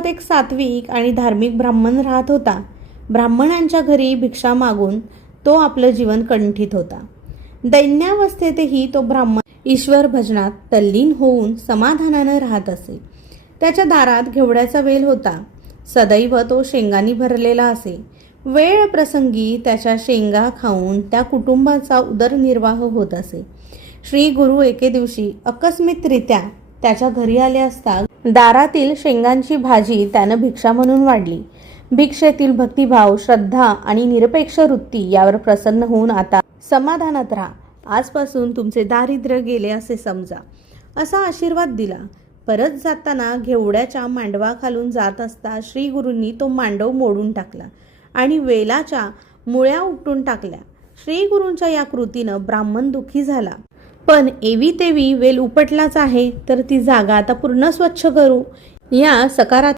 गावात एक सात्विक आणि धार्मिक ब्राह्मण राहत होता. ब्राह्मणांच्या घरी भिक्षा मागून तो आपलं जीवन कंठित होता. दैन्यावस्थेतही तो ब्राह्मण ईश्वर भजनात तल्लीन होऊन समाधानानं राहत असे. त्याच्या दारात घेवड्याचा वेल होता. सदैव तो शेंगांनी भरलेला असे. वेळ प्रसंगी त्याच्या शेंगा खाऊन त्या कुटुंबाचा उदरनिर्वाह होत असे. श्री गुरु एके दिवशी अकस्मितरित्या त्याच्या घरी आले असता दारातील शेंगांची भाजी त्यानं भिक्षा म्हणून वाढली. भिक्षेतील भक्तिभाव श्रद्धा आणि निरपेक्ष वृत्ती यावर प्रसन्न होऊन आता समाधानात राहा. आजपासून तुमचे दारिद्र्य गेले असे समजा. असा आशीर्वाद दिला. परत जाताना घेवड्याच्या मांडवाखालून जात असता श्री गुरूंनी तो मांडव मोडून टाकला आणि वेलाच्या मुळ्या उपटून टाकल्या. श्री गुरूंच्या या कृतीनं ब्राह्मण दुःखी झाला. पण एवी तेवी वेल उपटलाच आहे तर ती जागा आता पूर्ण स्वच्छ करू. या सकारात्मक